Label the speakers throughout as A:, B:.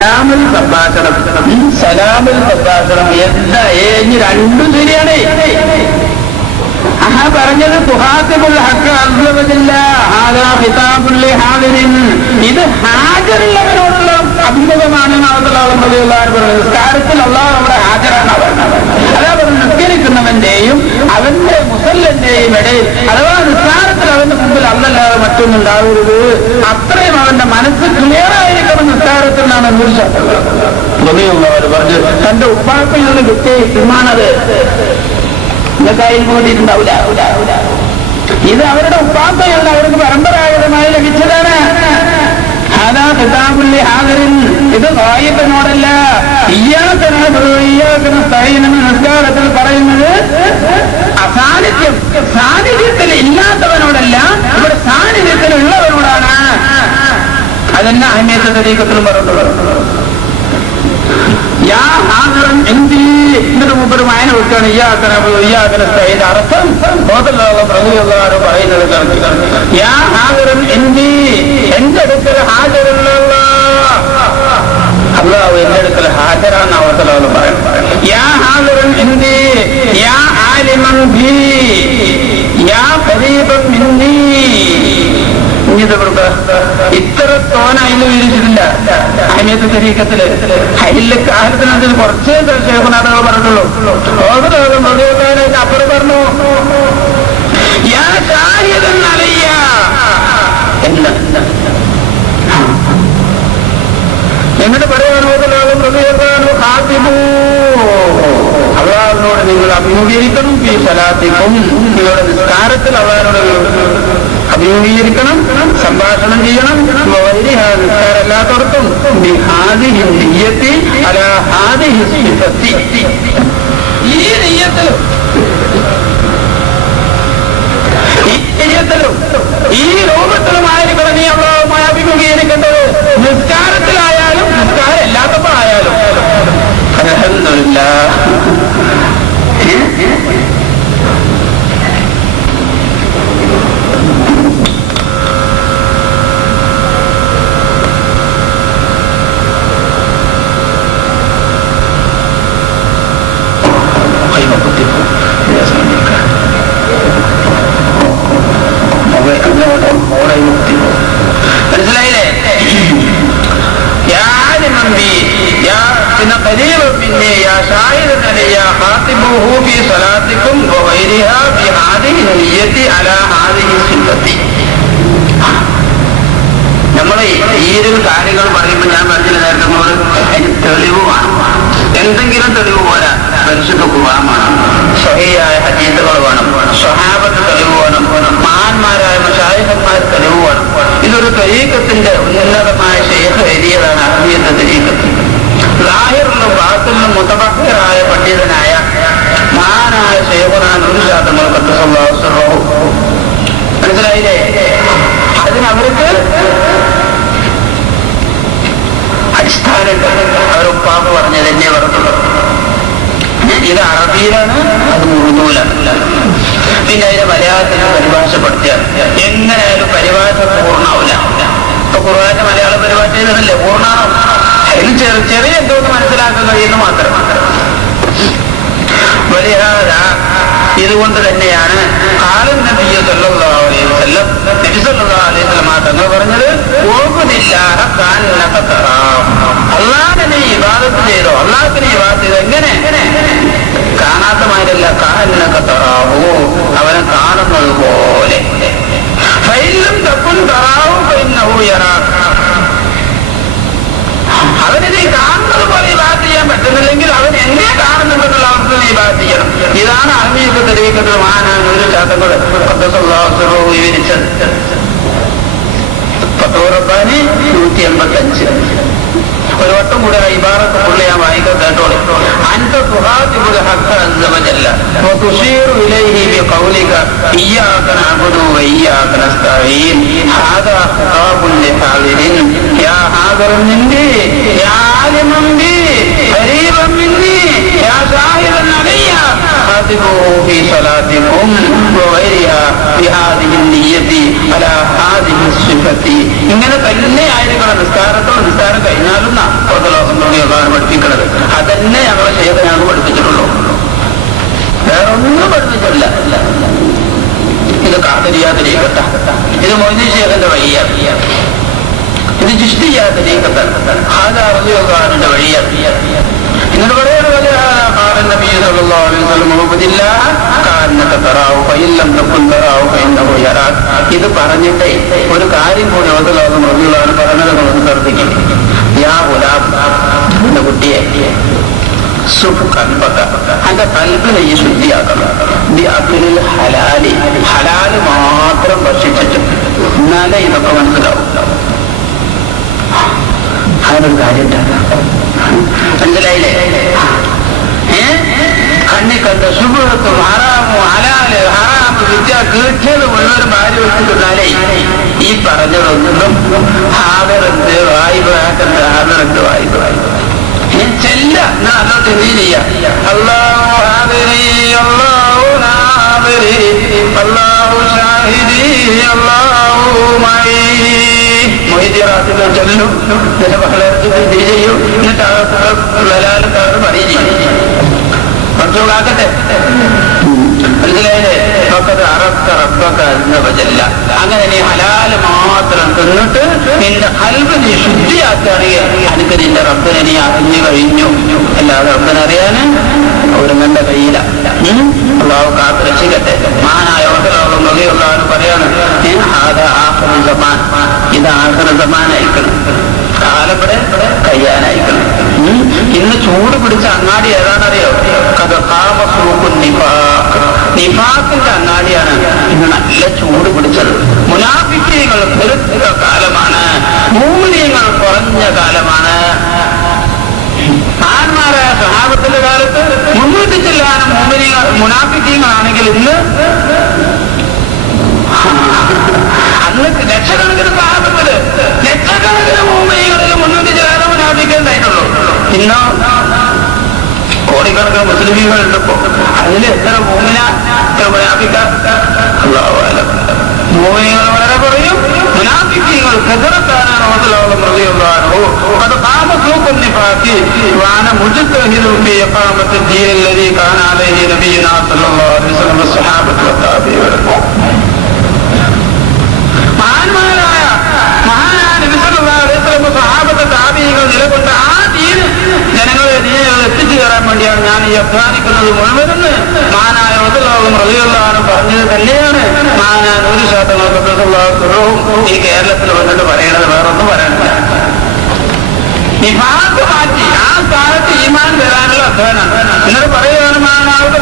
A: സലാമിൽ സംഭാഷണം ഉം, സലാമിൽ സംഭാഷണം എന്താ? ഏഞ്ഞ് രണ്ടും ശരിയാണ്. ആഹാ പറഞ്ഞത് ഇത് ഹാജറുള്ളവരോടുള്ള അഭിമുഖമാണ് പറഞ്ഞത്. നിസ്കാരത്തിൽ അള്ളാഹ് നമ്മുടെ ഹാജരാണ്. പറഞ്ഞത് അതാ പറഞ്ഞു നിസ്കരിക്കുന്നവന്റെയും അവന്റെ മുസല്ലന്റെയും ഇടയിൽ അഥവാ നിസ്കാരത്തിൽ അവന്റെ മുമ്പിൽ അല്ലല്ലാതെ മറ്റൊന്നും ഉണ്ടാവരുത് അത്രയും അവന്റെ മനസ്സ് ക്ലിയർ ആയിരിക്കണം. നിസ്കാരത്തിൽ നിന്നാണ് നൂറ് ശതമാനം. പറഞ്ഞു തന്റെ ഉപ്പാക്കിൽ നിന്ന് കിട്ടിയ ഇമാണത് നിങ്ങൾക്കായി കൂടിയിട്ടുണ്ടാവില്ല ഇത് അവരുടെ ഉപ്പാക്കയല്ല അവർക്ക് പരമ്പരാഗതമായി ലഭിച്ചതാണ്. ഹാദാ ഖിതാബുൽ ഹാദരിൻ ഇത് ഗായിബിനോടല്ല ഇയ്യാക്കന ഇയ്യാക്കന സൈനം നിസ്കാരത്തിൽ പറയുന്നത്. അതെന്നെ അഹമ്മേത്ത തരീക്കത്തിലും പറഞ്ഞിട്ടുള്ളത്. യാ ഹാദിറൻ എന്തി എന്നിട്ട് മുമ്പൊരു വായന വെക്കുകയാണ് ഇയാക്കന ഇയാക്കന സ്ഥൈത അർത്ഥം ബോധലോകം പ്രതിയുള്ളവർ പറയുന്നത് യാ ഹാദിറൻ എന്തി എന്റെ അടുക്കൽ ഹാജരുള്ള അള്ളാഹു എന്റെ അടുക്കൽ ഹാജരാന്ന് അവസരം പറയുന്നത് യാ ഹാദിറൻ എന്തി യാ ആലിമൻ ബി. യാ ഖരീബൻ അതിൽ വിരിച്ചിട്ടില്ല അനിയത്ത് ശരീരത്തിൽ. അതിലെ കാലത്തിനതിൽ കുറച്ച് ശേഖനാഥകൾ പറഞ്ഞുള്ളൂ അപ്പുറം പറഞ്ഞു. യാ എന്ന്. എന്നിട്ട് പറയാനോ അള്ളാഹിനോട് നിങ്ങൾ അഭിമുഖീകരിക്കണം ഈ സലാത്തിക്കും നിങ്ങളുടെ നിസ്കാരത്തിൽ അള്ളാഹിനോട് അഭിമുഖീകരിക്കണം സംഭാഷണം ചെയ്യണം സിഫത്തി. ഈ നെയ്യത്തിലും ഈ രൂപത്തിലുമായിരിക്കണം നീ അള്ളാഹുമായി അഭിമുഖീകരിക്കേണ്ടത്. നിസ്കാരത്തിലായാലും يا إن قريبا مني يا شاهدا علي خاطبوه في صلاتكم وغيرها في هذه النية على هذه السنة നമ്മൾ ഈ ഒരു കാര്യങ്ങൾ പറയുമ്പോൾ ഞാൻ പറഞ്ഞില്ല നേരത്തെ നമ്മൾ അതിന് തെളിവ് വേണം എന്തെങ്കിലും തെളിവ് പോരാ പരിശുദ്ധ കുറാമാണ് സ്വഹയായ ഹജീസുകൾ വേണം സ്വഹാബത്ത് തെളിവ് വേണം മഹാന്മാരായ മഷായഹന്മാർ തെളിവ് വേണം ഇതൊരു തരീക്കത്തിന്റെ ഉന്നതമായ ശേഖ എരിയതാണ് അഹ്മിയത്തെ തരീക്കത്ത് ലാഹിറിലും ബാത്തിലും മുത്തബഹറായ പണ്ഡിതനായ മഹാനായ ശാതങ്ങൾ കത്തുസല്ലാഹു മനസ്സിലായില്ലേ? അതിന് അവർക്ക് അടിസ്ഥാനം അവരുപ്പാപ്പ പറഞ്ഞത് എന്നെ പറഞ്ഞത് ഇത് അറബിയിലാണ് അത് ഉറുദുവിലാണ്. പിന്നെ അതിനെ മലയാളത്തിൽ പരിഭാഷപ്പെടുത്തിയ. എങ്ങനെയായാലും പരിഭാഷ പൂർണാവില്ല. ഇപ്പൊ ഖുർആന്റെ മലയാള പരിഭാഷ ചെയ്തതല്ലേ? പൂർണാണോ? അതിൽ ചെറിയ ചെറിയ എന്തോന്ന് മനസ്സിലാക്കാൻ കഴിയുന്നു മാത്രം. ഇതുകൊണ്ട് തന്നെയാണ് കാലം നബിയ സല്ലല്ലാഹു അലൈഹി വസല്ലം നബി അലൈഹി വസല്ലം തങ്ങൾ പറഞ്ഞത് അള്ളാഹിനെ ഇബാദത്ത് ചെയ്തോ? അള്ളാഹത്തിനെ ഇബാദത്ത് ചെയ്തോ? എങ്ങനെ? കാണാത്ത മാരല്ല കാലിനൊക്കെ തറാവു. അവനെ കാണുന്നത് പോലെ. തറാവും തറാവു ഫൈന്നഹു യറാക അവന് നീ കാണുന്നത് പോലെ ഇബാദത്ത് ചെയ്യാൻ പറ്റുന്നില്ലെങ്കിൽ അവൻ എന്നെ കാണുന്നുണ്ടെന്നുള്ള അവർക്ക് നീ ഇബാദത്ത് ചെയ്യണം അതാണ് അറിഞ്ഞൊക്കെ തെളിയിക്കുന്ന മഹാനാണ് ഒരു ശാസ്ത്രങ്ങൾ വിവരിച്ചത്. പത്തോറപ്പാന് നൂറ്റി എൺപത്തി ഒരു വട്ടം കൂടെ ഇബാറത്ത് പുള്ളി ആ വായിക്കാൻ കേട്ടോളെ. ഇയ്യാക വ ഇയ്യാക ഹാദാ യാ നിന്റെ خاطبه في صلاتكم وغيرها بهذه النية على هذه الصفة ഇങ്ങനെ തന്നെ ആയിരിക്കണം നിസ്കാരത്തോ നിസ്കാരം കഴിഞ്ഞാലും നാ പഠിപ്പിക്കുന്നത് അതന്നെ ഞങ്ങളെ ശേഖ ഞങ്ങൾക്ക് പഠിപ്പിച്ചിട്ടുള്ളൂ വേറെ ഒന്നും പഠിപ്പിച്ചിട്ടില്ല ഇത് കാതരിയാത്ത രീകത്ത ഇത് മൊയ്തീൻ ശേഖന്റെ വഴിയാണ് ഇത് ചിഷ്ടിയാത്ത രീകത്താണ് ഹാജാറിന്റെ വഴിയാണ് എന്നിട്ട് പറയുന്നത് النبي صلى الله عليه وسلم اعبد الله كأنك تراه فإن لم تكن تراه فإنه يراك ഇത് പറഞ്ഞിട്ടേ ഒരു കാര്യം കൂടി ഓതലോകം റബിയുള്ളതാണ് പറഞ്ഞത് നമുക്ക് ശ്രദ്ധിക്കും യാ ഗുലാം എന്റെ കുട്ടിയെ സുഖ കൽബക അന്റെ കൽബിനെ ഈ ശുദ്ധിയാക്കണം ബി അഖിലിൽ ഹലാലി ഹലാല് മാത്രം ഭക്ഷിച്ചിട്ട് എന്നാലേ ഇതൊക്കെ മനസ്സിലാവും അങ്ങനൊരു കാര്യം മനസ്സിലായില്ലേ ഏ? കണ്ണി കണ്ട സുബുഹത്തും ഹറാമും ഹലാൽ ഹറാമ് വിദ്യ കീഴ്ചത് മുഴുവൻ ഭാര്യ വെച്ചിട്ടുണ്ടാലേ ഈ പറഞ്ഞതൊന്നും ഹാദറെന്ത് വായ്പാക്കന്ത് ഹാദറെന്ത് വായ്പ ഏ? ചെല്ല എന്നാ അല്ലോട്ട് നീ ചെയ്യാം അള്ളാഹു ഹാദിരി അള്ളാഹു ബഹളത്തിൽ നീ ചെയ്യും എന്നിട്ട് മനസ്സിലാക്കട്ടെ മനസ്സിലായില്ലേ. അങ്ങനെ നീ ഹലാൽ മാത്രം തിന്നിട്ട് നിന്റെ കൽബ് നീ ശുദ്ധിയാക്കറിയ എനിക്ക് നിന്റെ റബ്ബിനെ നീ അറിഞ്ഞു കഴിഞ്ഞു. അല്ലാതെ റബ്ബിനെ അറിയാന് ഒരുങ്ങന്റെ കയ്യില അള്ളാഹു കാത്ത് രക്ഷിക്കട്ടെ. മഹാനായ ഓട്ടലോളം വകയുള്ളവർ പറയാണ് "ഏ, ഹാദാ ആഖിറു സമാൻ. ഇത് ആഖിറു സമാനായിക്കണം കാലപ്പെടെ കയ്യാനായിക്കണം. ഇന്ന് ചൂട് പിടിച്ച അങ്ങാടി ഏതാണെന്നറിയോ നിഫാഖിന്റെ അങ്ങാടിയാണ് ഇന്ന് നല്ല ചൂട് പിടിച്ചത്. മുനാഫിക്കീങ്ങൾ പെരുത്ത കാലമാണ്. മൂല്യങ്ങൾ കുറഞ്ഞ കാലമാണ്. ആന്മാരായ സഹാബത്തിന്റെ കാലത്ത് മുന്നൂറ്റി ചെല്ലാനും മുമ്പിനികൾ മുനാഫിക്കീങ്ങളാണെങ്കിൽ ഇന്ന് അന്ന് ലക്ഷക്കണക്കിന് സഹാബത്തിൽ ലക്ഷക്കണക്കിന് മൂമിനികളിൽ മുന്നൂറ്റി ചെല്ലാനും മുനാഫിക്കുണ്ടായിട്ടുള്ളൂ ഇന്ന് കോടിക്കണക്കിന് മുസ്ലിമീകൾ ഉണ്ടപ്പോ. അതിൽ എത്ര ഭൂമിന എത്ര മുനാഫിക്കാർ മൂമിനികൾ വളരെ കുറയും. മുനാഫിക്കീകൾ കതിർത്താനാണ് ഓസലോളം പ്രതിയുള്ളതാണോ അത് താമസൂക്കും നിഫാക്കി വാന മുജുത്തഹിലുമ്പി എക്കാമത്തെ ജീലല്ലതി കാണാലേഹി നബീനാ മഹാന്മാരായ മഹാനായ നബി സല്ലല്ലാഹു അലൈഹി വസല്ലം നിലകൊണ്ട് ആ വേണ്ടിയാണ് ഞാൻ ഈ അധ്വാനിക്കുന്നത് മുഴുവനെന്ന് മാനായ ഒതുലോകം റതിയുള്ളതാണ് പറഞ്ഞത് തന്നെയാണ്. മഹാനായ നൂറ് ശതമാനം ഈ കേരളത്തിൽ വന്നിട്ട് പറയണത് വേറൊന്നും പറയാനില്ല നിഫാഖ് മാറ്റി ആ സ്ഥാനത്ത് ഈമാൻ വരാനുള്ള അധ്വാനാണ്. എന്നിട്ട് പറയുകയാണ് മഹാനാവുടെ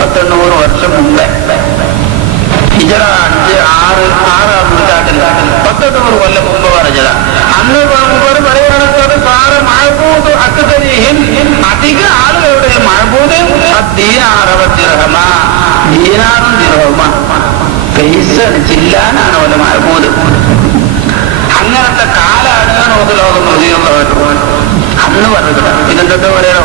A: പത്തെണ്ണൂറ് വർഷം മുമ്പേ. ഹിജറ അഞ്ച് ആറ് ആറാം നൂറ്റാണ്ടിൽ. പത്തെണ്ണൂറ് കൊല്ലം മുമ്പ് പറഞ്ഞത്. അന്ന് മുമ്പ് പറയുകയാണെങ്കിൽ സാറ് മഴബൂത് അക്കതരിയും അധിക ആളുകളുടെ മഴബൂത് ദീനാറും ദിർഹമ പൈസ ചില്ലാനാണ് പോലെ മഴബൂത് അങ്ങനത്തെ കാലാണ് ലോകം മതിയുള്ളവർ അന്ന് പറഞ്ഞിട്ടുണ്ട്. പിന്നെന്തൊക്കെ പറയണോ?